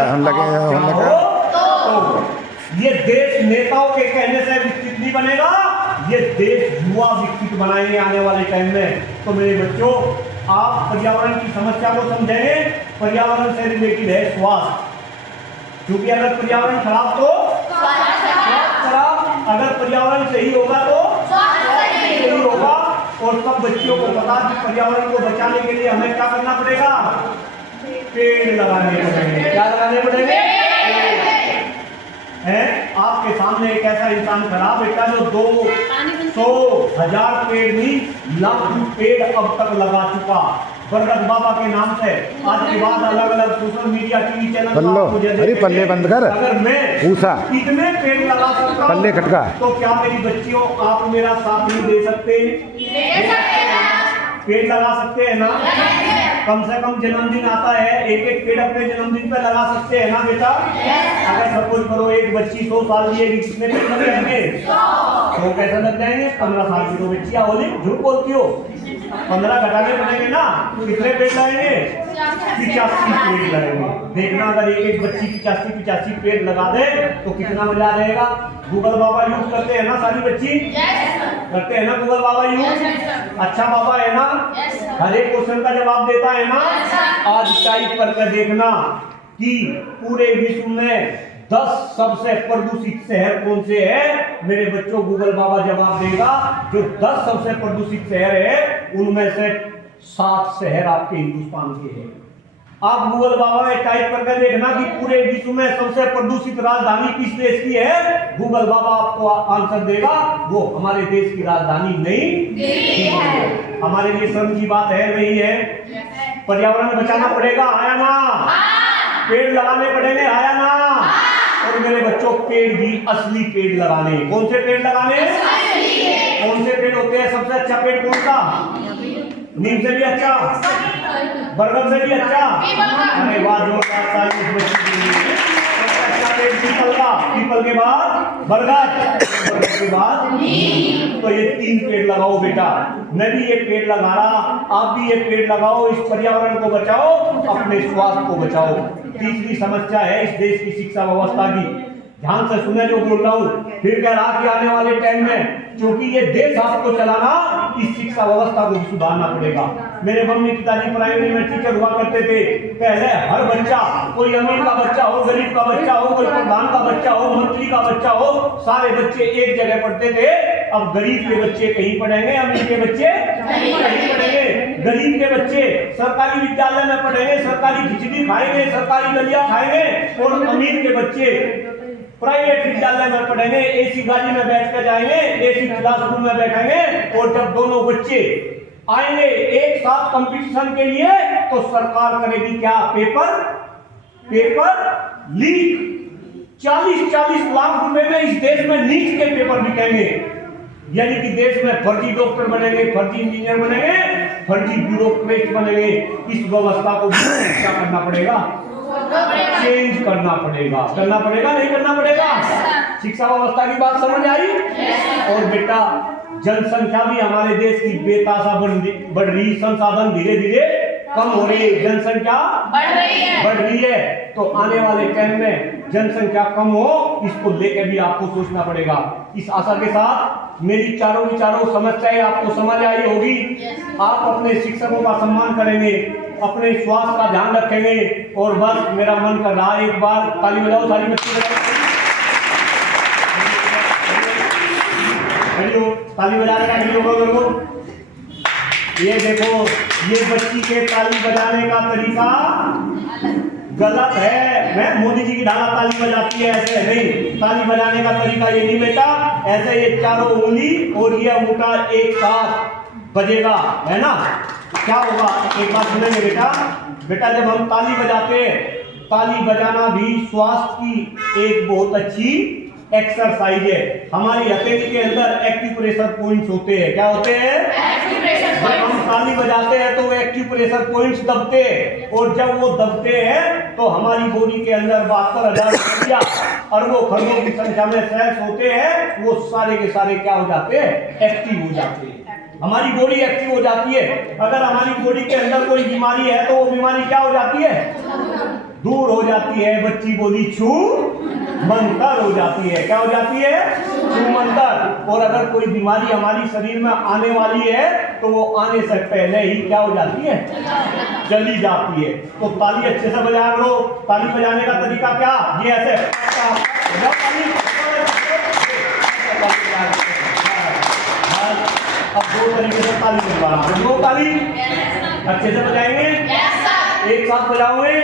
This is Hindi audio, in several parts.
हम लगे तो ये देश नेताओं के कहने से विकसित नहीं बनेगा, ये देश युवा विकसित बनाएंगे आने वाले टाइम में। तो मेरे बच्चों, आप पर्यावरण की समस्या को समझेंगे। पर्यावरण से रिलेटेड है स्वास्थ्य, क्योंकि अगर पर्यावरण खराब तो खराब, अगर पर्यावरण सही होगा तो सही होगा। और सब बच्चियों को पता कि पर्यावरण को बचाने के लिए हमें क्या करना पड़ेगा, पेड़ लगाने पड़ेंगे। क्या लगाने पड़ेंगे हैं? आपके सामने एक ऐसा इंसान खड़ा बेटा जो 200,000 पेड़ नहीं, लाखों पेड़ अब तक लगा चुका बरगद बाबा के नाम से। आज के बाद अलग अलग सोशल मीडिया टीवी चैनल अरे पल्ले बंद कर, अगर मैं कितने पेड़ लगा सकता पल्ले खटका, तो क्या मेरी बच्चियों आप मेरा साथ नहीं दे सकते? पेड़ लगा सकते हैं ना? कम से कम जन्मदिन आता है, एक एक पेड़ अपने जन्मदिन पे लगा सकते हैं ना बेटा? अगर सपोज करो एक बच्ची 100 साल की है, कितने पेड़ लग जाएंगे? 100 कैसे लग जाएंगे? 15 साल की तो बच्ची होली, झूठ बोलती हो। 15 घटाने पड़ेंगे ना, कितने पेड़ लगेंगे? 85 पेड़ लगेंगे। देखना, अगर एक एक बच्ची 85 पेड़ लगा दे तो कितना मजा रहेगा। गूगल बाबा यूज करते हैं ना सारी बच्ची? करते हैं ना गूगल बाबा यूज? अच्छा बाबा है ना? हर एक क्वेश्चन का जवाब देता है ना? आज टाइप करके देखना कि पूरे विश्व में 10 सबसे प्रदूषित शहर कौन से हैं। मेरे बच्चों, गूगल बाबा जवाब देगा। जो 10 सबसे प्रदूषित शहर है उनमें से 7 शहर आपके हिंदुस्तान के हैं। आप गूगल बाबा में टाइप करके देखना कि पूरे विश्व में सबसे प्रदूषित राजधानी किस देश की है। गूगल बाबा आपको आंसर देगा, वो हमारे देश की राजधानी नहीं है। हमारे लिए शर्म की बात है नहीं है? पर्यावरण बचाना पड़ेगा, आया ना? पेड़ लगाने पड़ेंगे, आया ना? और मेरे बच्चों, पेड़ भी असली पेड़ लगाने। कौन से पेड़ लगाने? कौन से पेड़ होते हैं? सबसे अच्छा पेड़ कौन सा? नीम से भी अच्छा, बरगद से भी अच्छा। अरे वाह, जोरदार ताली इस बच्ची के लिए। सबसे अच्छा पेड़ पीपल का, पीपल के बाद बरगद, बरगद के बाद नीम। तो ये 3 पेड़ लगाओ बेटा। मैं भी ये पेड़ लगा रहा, आप भी ये पेड़ लगाओ। इस पर्यावरण को बचाओ, अपने स्वास्थ्य को बचाओ। तीसरी समस्या है इस देश की शिक्षा व्यवस्था की। ध्यान से सुने जो बोल रहा हूँ। फिर कह रहा कि आने वाले टाइम में, क्योंकि ये देश आपको चलाना, इस शिक्षा व्यवस्था को भी सुधारना पड़ेगा। मेरे मम्मी पिताजी प्राइमरी में टीचर हुआ करते थे। पहले हर बच्चा, कोई अमीर का बच्चा हो, गरीब का बच्चा हो, कोई प्रधान का बच्चा हो, मंत्री का बच्चा हो, सारे बच्चे एक जगह पढ़ते थे। अब गरीब के बच्चे कहीं पढ़ेंगे, अमीर के बच्चे कहीं पढ़ेंगे। गरीब के बच्चे सरकारी विद्यालय में पढ़ेंगे, सरकारी खिचड़ी खाएंगे, सरकारी दलिया खाएंगे। और अमीर के बच्चे प्राइवेट विद्यालय में पढ़ेंगे, एसी गाड़ी में बैठ कर जाएंगे, एसी क्लासरूम में बैठेंगे। और जब दोनों बच्चे आएंगे एक साथ कंपटीशन के लिए, तो सरकार करेगी क्या? Paper leak. 40-40 लाख रुपए में इस देश में नीट के पेपर बिकेंगे। यानी कि देश में फर्जी डॉक्टर बनेंगे, फर्जी इंजीनियर बनेंगे, फर्जी ब्यूरोक्रेट बनेंगे। इस व्यवस्था को क्या करना पड़ेगा? चेंज करना पड़ेगा। करना पड़ेगा, नहीं करना पड़ेगा? शिक्षा व्यवस्था की बात समझ आई? और बेटा, जनसंख्या भी हमारे देश की बेतासा बढ़ रही, संसाधन धीरे धीरे कम हो रही है, जनसंख्या बढ़ रही है। तो आने वाले टाइम में जनसंख्या कम हो, इसको लेकर भी आपको सोचना पड़ेगा। इस आशा के साथ मेरी चारों समस्याएं आपको समझ आई होगी। आप अपने शिक्षकों का सम्मान करेंगे, अपने स्वास्थ्य का ध्यान रखेंगे। और बस मेरा मन कर रहा है, एक बार ताली बजाओ, सारी बच्ची ताली बजाने का वीडियो करो। ये देखो, ये बच्ची के ताली बजाने का तरीका गलत है। मैं मोदी जी की ढाला ताली बजाती है, ऐसे नहीं। ताली बजाने का तरीका ये नहीं बेटा, ऐसे ये चारों उंगली और ये अंगूठा एक साथ बजेगा, है ना? क्या होगा? एक बात सुनेंगे बेटा। बेटा, जब हम ताली बजाते हैं, ताली बजाना भी स्वास्थ्य की एक बहुत अच्छी एक्सरसाइज है। हमारी हथेली के अंदर एक्यूप्रेशर पॉइंट्स होते हैं। क्या होते हैं? जब हम ताली बजाते हैं तो वो एक्यूप्रेशर पॉइंट्स दबते हैं। और जब वो दबते हैं तो हमारी बॉडी के अंदर 72,000 अरबों खरबों की संख्या में सेल्स होते हैं। वो सारे के सारे क्या हो जाते हैं? एक्टिव हो जाते हैं। हमारी बॉडी एक्टिव हो जाती है। अगर हमारी बॉडी के अंदर कोई बीमारी है तो वो बीमारी क्या हो जाती है? दूर हो जाती है, बच्ची बोली छू मंतर हो जाती है। क्या हो जाती है? छू मंतर। और अगर कोई बीमारी हमारी शरीर में आने वाली है तो वो आने से पहले ही क्या हो जाती है? चली जाती है। तो ताली अच्छे से बजाया करो। ताली बजाने का तरीका क्या? ये ऐसे अब दो तरीके से ताली बजवा रहा हूं। दो ताली अच्छे से बजाएंगे, एक साथ बजाओगे,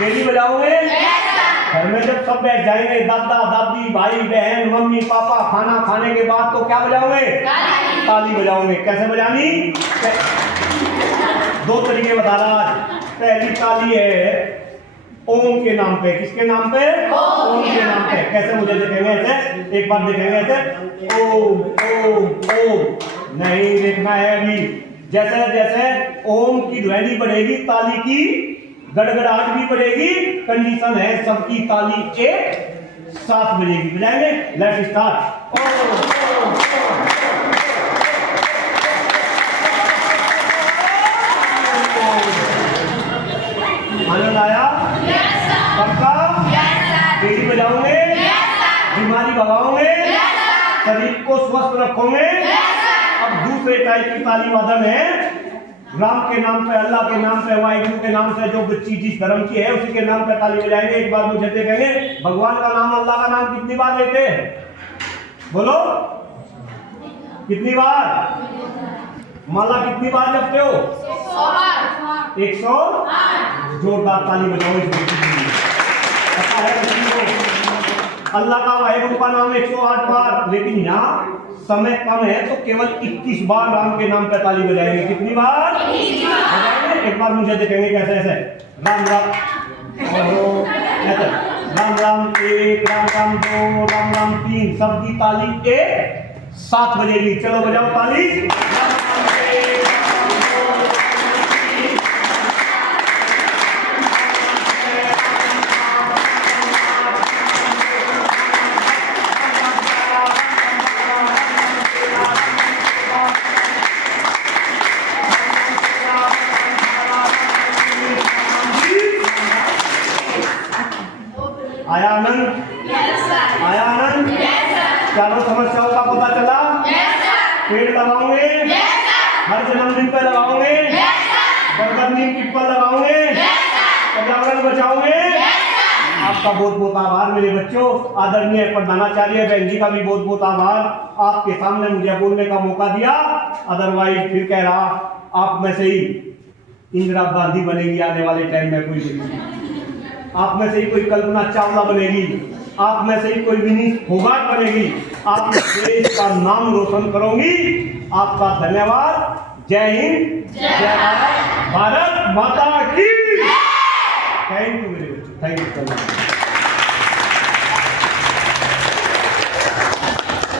डेली बजाओगे। घर में जब सब बैठ जाएंगे, दादा दादी भाई बहन मम्मी पापा, खाना खाने के बाद तो क्या बजाओगे? ताली बजाओगे। कैसे बजानी? दो तरीके बता रहा। पहली ताली है ओम के नाम पे। किसके नाम पे? ओम के नाम पे। कैसे मुझे देखेंगे? ऐसे एक बार देखेंगे ऐसे ओम ओम ओम। नहीं देखना है अभी। जैसे जैसे ओम की ध्वनि बढ़ेगी ताली की गड़गड़ाहट भी बढ़ेगी। कंडीशन है सबकी ताली एक साथ बजेगी। बजाएंगे? Let's start. आनंद आया? पक्का? डेली बजाओगे, बीमारी भगाओगे, शरीर को स्वस्थ रखोगे। अब दूसरे टाइप की ताली वादन है। राम के नाम पे, अल्लाह के नाम पे, वाहिगुरु के नाम से जो बच्ची जिस धर्म की है उसी के नाम पे ताली बजाएंगे। एक बार मुझे देखेंगे भगवान का नाम, अल्लाह का नाम कितनी बार लेते हैं? बोलो कितनी बार? माला कितनी बार जपते हो? 108। जोरदार ताली बजाओ इस बच्ची के लिए। पता है बच्ची को अल्लाह का वाहिगुरु का नाम 108 बार, लेकिन यहाँ समय कम है तो केवल 21 बार राम के नाम पे ताली बजाएंगे। कितनी बार? एक बार मुझे देखेंगे कैसे? ऐसे राम राम ऐसे राम राम एक, राम राम दो, राम राम तीन, सबकी ताली एक साथ बजेगी। चलो बजाओ ताली। आया आनंद? आया आनंद? चारों समस्याओं का पता चला? पेड़ लगाओगे? हर जन्मदिन पर लगाओगे? बरगद नीम की पीपल लगाओगे? पर्यावरण बचाओगे? आपका बहुत बहुत आभार मेरे बच्चों। आदरणीय प्रधानाचार्य बहन जी का भी बहुत बहुत आभार। आपके सामने मुझे बोलने का मौका दिया। अदरवाइज फिर कह रहा आप में से ही इंदिरा गांधी बनेगी आने वाले टाइम में, कोई आप में से ही कोई कल्पना चावला बनेगी, आप में से ही कोई विनीत फोगाट बनेगी। आप देश का नाम रोशन करोगी। आपका धन्यवाद। जय हिंद, जय भारत, भारत माता की। थैंक यू मेरे बच्चों, थैंक यू।